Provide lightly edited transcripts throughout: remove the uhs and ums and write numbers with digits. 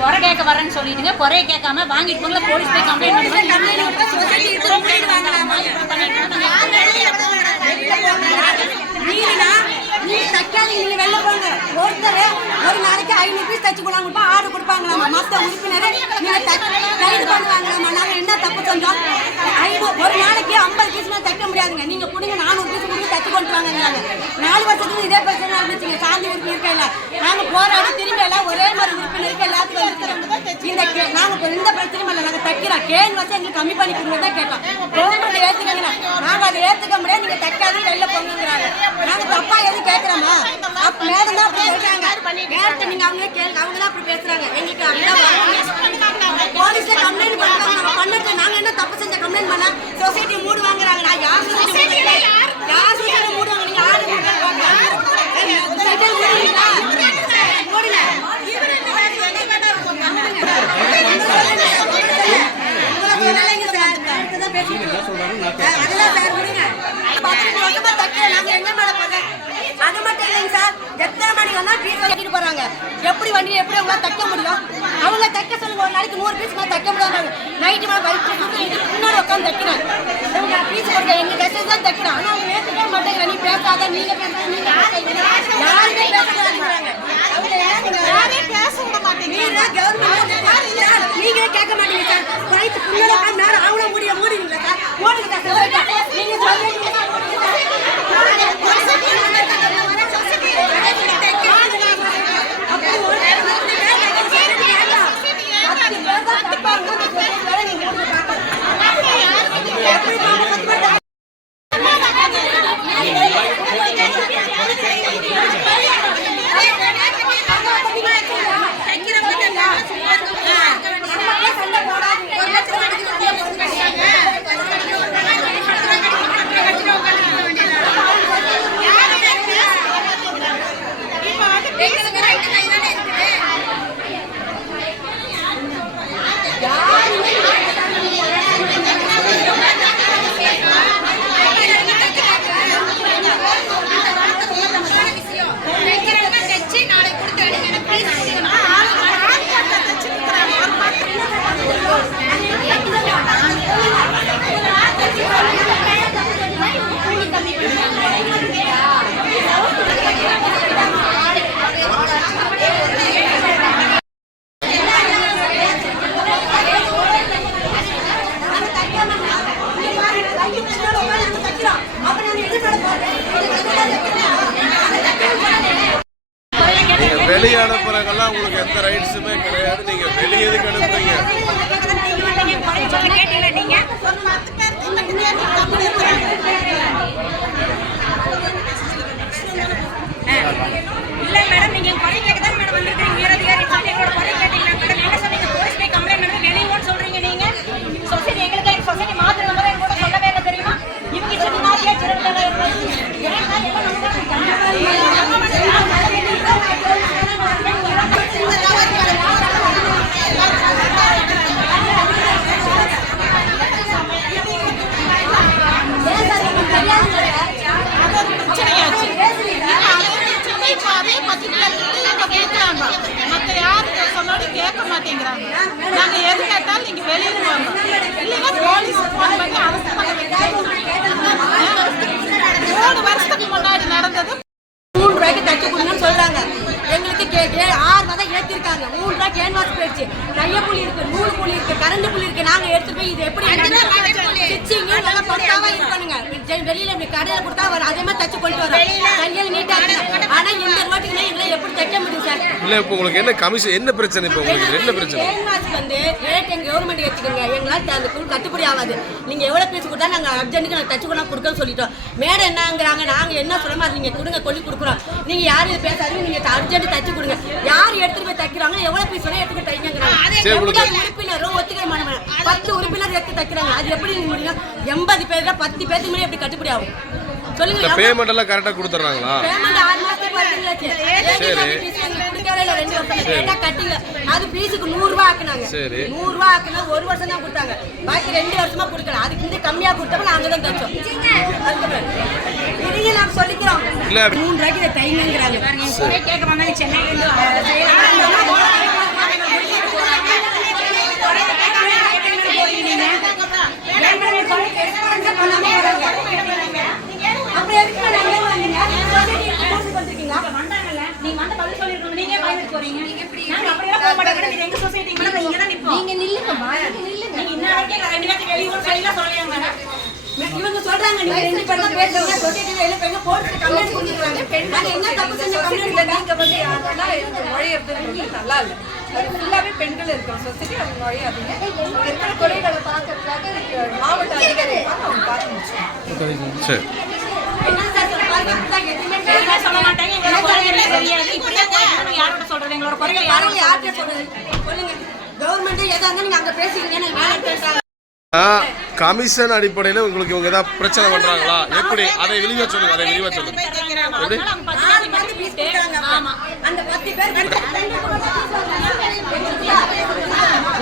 குறை கேட்க வரேன்னு சொல்லிட்டுங்க. குறைய கேட்காம வாங்கிட்டு போங்க, போலீஸ் போய் கம்ப்ளைண்ட் நீங்க வெளில போங்க. ஒருத்தர் ஒரு நாளைக்கு 500 பீஸ் தச்சு கொடுப்பாங்க, ஆர்டர் கொடுப்பாங்களாமா. மற்ற உறுப்பினரை நீங்க கைது பண்ணுவாங்களாமா. நாங்க என்ன தப்பு செஞ்சோம்? ஒரு நாளைக்கு 50 பீஸ் தைக்க முடியாதுங்க. நீங்க கொடுங்க, 400 பீஸ் கொடுத்து தச்சு கொண்டு வாங்க. 4 வருஷத்துக்கு இதே பிரச்சனை இருந்துச்சுங்க. சாந்தி உறுப்பினர் இருக்கையில நாங்க போராடி திரும்பி எல்லாம் ஒரே மாதிரி உறுப்பினருக்கு எல்லாத்துக்கும் இருக்கிறோம். நாங்க எந்த பிரச்சனையும் இல்லை. நாங்க தைக்கிறோம். கேன் வச்சு எங்களுக்கு கம்மி பண்ணி கொடுங்க தான் கேட்டோம். கவர்மெண்ட் ஏத்துக்கீங்களா? நாங்க அதை ஏத்துக்க முடியாது. நீங்க தைக்காத வெளில போங்கிறாங்க. நாங்க தப்பா எதுவும் கேட்கிறோமா? மேடம் தான் அப்படி சொல்றாங்க. நேரத்தை நீங்க அவங்களே கேளுங்க. அவங்க தான் அப்படி பேசுறாங்க. எங்களுக்கு போலீஸ்ல கம்ப்ளைண்ட் பண்றாங்க. பண்ணிட்டு நாங்க என்ன தப்பு செஞ்ச கம்ப்ளைண்ட் பண்ண சொசைட்டி மூடு வாங்குறாங்க. நான் யார் சொசைட்டி மூடுவாங்க? நீங்க ஆடு அது மட்டும் இல்லைங்க சார். எத்தனை மணிக்கு வந்தா பீஸ் கட்டிட்டு போறாங்க. எப்படி வண்டி எப்படி அவங்களால தைக்க முடியும்? அவங்க தைக்க சொல்லுங்க. ஒரு நாளைக்கு 100 பீஸ் தைக்க முடியாது. நைட்டு மேலே முன்னாடி உட்காந்து தைக்கிறேன். பீஸ் கொடுக்க எங்க கஷ்டம் தான் தைக்கிறோம். ஆனா அவங்க ஏற்றுக்க மாட்டேங்கிற. நீ பேசாத, நீங்க பேசாத, நீங்க யாருமே பேச விட மாட்டேங்க. நீங்களே கேட்க மாட்டீங்க சார். வயிற்று புண்ணு நேரம் அவங்கள மூடிங்களா சார்? மூடுங்க சார். நீங்க சொல்றீங்க வெளியே அனுப்புறதுக்கெல்லாம் உங்களுக்கு எந்த ரைட்ஸுமே கிடையாது. நீங்க வெளியே எதுக்கு அனுப்புறீங்க? இல்ல மேடம், நீங்க குறை கேட்க தான் மேடம் வந்திருக்கீங்க. மேலதிகாரி எங்களோட குறை கேட்டீங்களா மேடம்? என்ன சொன்னீங்க? போலீஸ் போய் கம்ப்ளைண்ட் பண்ணி வெளியோன்னு சொல்றீங்க. நீங்க சொசைட்டி எங்களுக்கு சொசைட்டி மாத்திரம் கூட சொல்லவே இல்லை தெரியுமா? இவங்க சொல்லி மாத்தியா சிறந்த மற்ற யாருக்கு சொன்னாலும் கேட்க மாட்டேங்கிறாங்க. நாங்க எது கேட்டாலும் நீங்க வெளியே வாங்க, இல்லைன்னா போலீஸ் போன் பண்ணி அரசு 3 வருஷத்துக்கு முன்னாடி நடந்தது. 3 ரூபாய்க்கு தச்சு கொடுங்கன்னு சொல்றாங்க. எங்களுக்கு 6 மாதம் ஏற்றிருக்காங்க. 3 ரூபாய் கேன்வாஸ் போயிடுச்சு. தையக்கூலி இருக்கு, நூல் கூலி இருக்கு, கரண்ட் கூலி இருக்கு. நாங்க எடுத்துட்டு போய் இது எப்படி ஸ்டிச்சிங் நல்லா பக்காவா இருக்கணுங்க. வெளியில கடையில கொடுத்தா அதே மாதிரி தச்சு கொண்டு வரோம். கையில் நீட்டா இருக்கு. ஆனா இந்த ரோட்டுக்குள்ள எங்களை எப்படி தைக்க முடியும் சார்? இல்ல இப்போ உங்களுக்கு என்ன கமிஷன், என்ன பிரச்சனை? இப்போ உங்களுக்கு என்ன பிரச்சனை? கேன்வாஸ் ரேட் எங்க கவர்மெண்ட் ஏத்துக்குங்க. எங்களால அந்த கூழ் கட்டுப்படி ஆகாது. நீங்க எவ்வளவு பீஸ் கொடுத்தா நாங்க அர்ஜென்ட்டுக்கு நாங்க தச்சு கொண்டா கொடுக்கன்னு சொல்லிட்டோம். மேடம் என்னங்கிறாங்க, நாங்க என்ன சொல்ல மாதிரி நீங்க கொடுங்க கொல்லி கொடுக்குறோம். நீங்க யாரும் இது பேசாதீங்க, நீங்க அர்ஜென்ட் தச்சு கொடுங்க. யார் எடுத்துட்டு போய் தைக்கிறாங்க, எவ்வளவு பீஸ் வேணா எடுத்துட்டு தைக்கிறாங்க. உறுப்பினரும் ஒத்துக்கிற மாட்டேன். 10 உறுப்பினர் எடுத்து தைக்கிறாங்க. அது எப்படி முடியும்? 80 பேர் 10 பேருக்கு மேலே எப்படி கட்டுப்படி ஆகும் சொல்லுங்க? பேமெண்ட் எல்லாம் கரெக்டா கொடுத்துறாங்களா? பேமெண்ட் 6 மாசத்துக்கு வரீங்களாச்சு. குடிக்கவே இல்ல 2 வருஷம் கேட்டா கட்டிங்க. அது பீஸுக்கு 100 ரூபாய் ஆக்குனாங்க. 100 ரூபாய் ஆக்குனா 1 வருஷம் தான் கொடுத்தாங்க. பாக்கி 2 வருஷமா கொடுக்கல. அதுக்கு இந்த கம்மியா கொடுத்தப்ப நாங்க தான் தச்சோம். இதுங்க நாங்க சொல்லிக்கிறோம். 3 ரூபாய்க்கு தைங்கங்கறாங்க. கேட்க வந்தாங்க சென்னையில இருந்து பண்ணாம போறாங்க. அப்புறம் எதுக்கு நான் வெளில வந்தீங்க? சொசைட்டிக்கு கூட்டிட்டு வந்திருக்கீங்களா? வந்தாங்கல்ல, நீங்க வந்து பதில் சொல்லிருக்கணும். நீங்க ஏன் பயந்துட்டு போறீங்க? நாங்க அப்படியெல்லாம் போக மாட்டோம். இது எங்க சொசைட்டி மேடம், இங்க தான் நிப்போம். நீங்க நில்லுங்கம்மா, நீங்க நில்லுங்க. நீங்க இன்ன வரைக்கும் எங்க 2 பேருக்கு வெளியூர் சொல்லிலாம் சொல்லலையாங்க மேடம். இவங்க சொல்றாங்க நீங்க 2 பேரும் தான் பேசுறீங்க, சொசைட்டில வெளில போய் போலீஸ் கம்ப்ளைண்ட் கொடுக்குறாங்க. நாங்க என்ன தப்பு செஞ்ச கம்ப்ளைண்ட் நீங்க வந்து அதெல்லாம் நுழையிறது நல்லா இல்லை. அது ஃபுல்லாவே பெண்கள் இருக்கிற சொசைட்டி அது நுழையாதுங்க. அங்க இருக்கிற குறைகளை பார்க்கறதுக்காக மாவட்ட அதிகாரி அவங்க பார்த்து முடிச்சோம். சரி. என்ன சார் பாருங்க, அப்படிதான் எதுவுமே எதுவுமே சொல்ல மாட்டாங்க. எங்களோட குறைகளே தெரியாது. இப்படியே போயிட்டு யாரோட சொல்றது? எங்களோட குறைகள் யாரும் யாரும் யார்கிட்ட சொல்றது? சொல்லுங்க. கவர்மெண்ட் எதா இருந்தாலும் நீங்க அங்க பேசிக்கிறீங்க, எனக்கு வேலை பேசுறாங்க. கமிஷன் அடிப்படையில் உங்களுக்கு இவங்க ஏதாவது பிரச்சனை பண்றாங்களா? எப்படி? அதை விரிவா சொல்லுங்க. அதை விரிவா சொல்லுங்க. எப்படி? ஆமா. அந்த 10 பேர்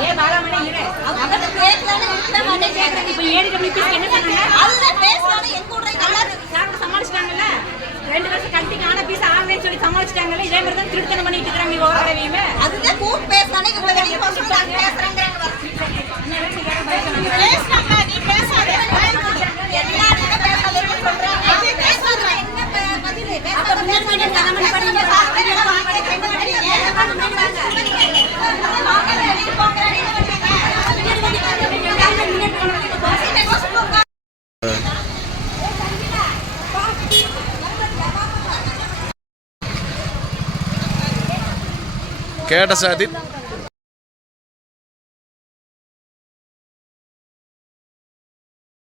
ஏ பாலாமணி இரு. அவங்க பேசலாம்னு விட்ட மாட்டே கேக்குறீங்க. இப்ப ஏடி டபிள்யூ பீஸ் என்ன சொன்னாங்க? அதுதான் பேசலாம்னு எங்க ஊர்ல நல்லா சார் சமாளிச்சிட்டாங்கல்ல. 2 வருஷம் கட்டிக்கு ஆன பீஸ் ஆகவே சொல்லி சமாளிச்சிட்டாங்கல்ல. இதே மாதிரி தான் திருத்தனம் பண்ணிட்டு இருக்காங்க இவங்க ஒரு தடவையுமே. அதுதான் கூப்பிட்டு பேசலாம்னு இவங்க வெளிய போய் நாங்க பேசுறேங்கறாங்க. பேசுறாங்க, நீ பேசாத. எல்லாரும் பேசாதேன்னு சொல்றாங்க. அது பேசுறாங்க. என்ன பதில்? பேசாத பேசாத கமெண்ட் பண்ணுங்க. கேட்ட சாதி